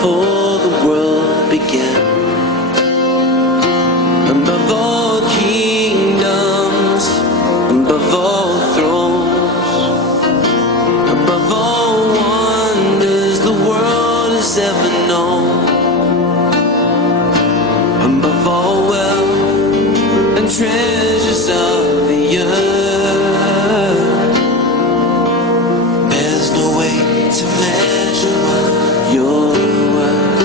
before the world began. Above all kingdoms, above all thrones, above all wonders the world has ever known, above all wealth and treasures of the earth, there's no way to measure what you're worth.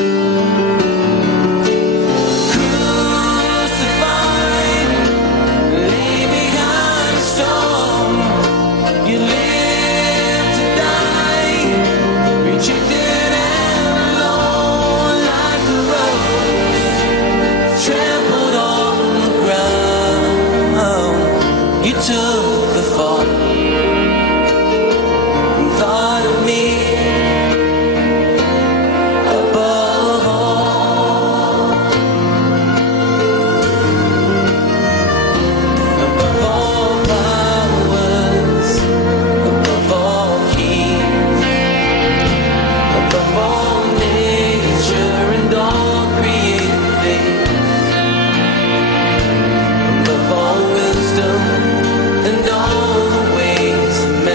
Crucified, lay behind a stone, you live to die, rejected and alone, like a rose trampled on the ground. You took the fall and thought of me above all, above all powers, above all kings, above all nature and all created things, above all wisdom and all the ways of man.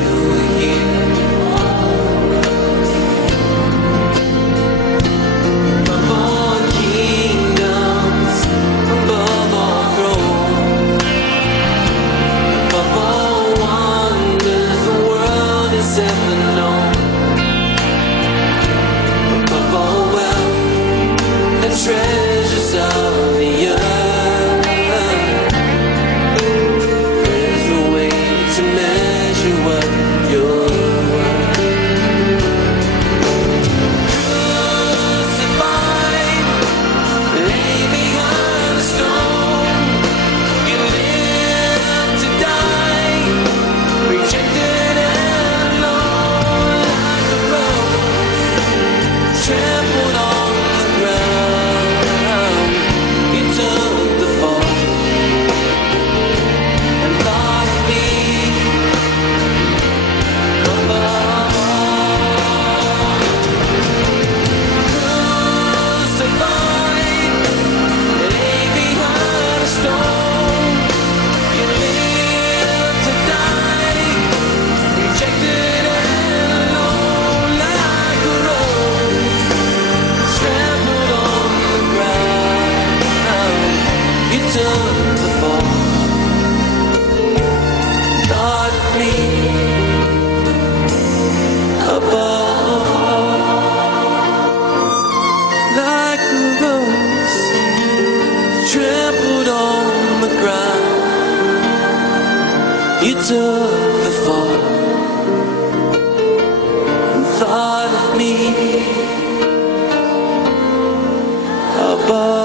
You were here above all kingdoms, above all thrones, above all wonders the world has ever known, above all wealth and treasures of the earth. There's no way to measure what you're worth. Crucified, lay behind a stone, you live to die, rejected and alone, like a rose trampled on the ground. You took the fall and thought of me above all. Crucified, lay behind a stone, you live to die, rejected and alone, like a rose trampled on the ground. You took the fall, thought of me above, like a rose trampled on the ground. You took the fall and thought of me above.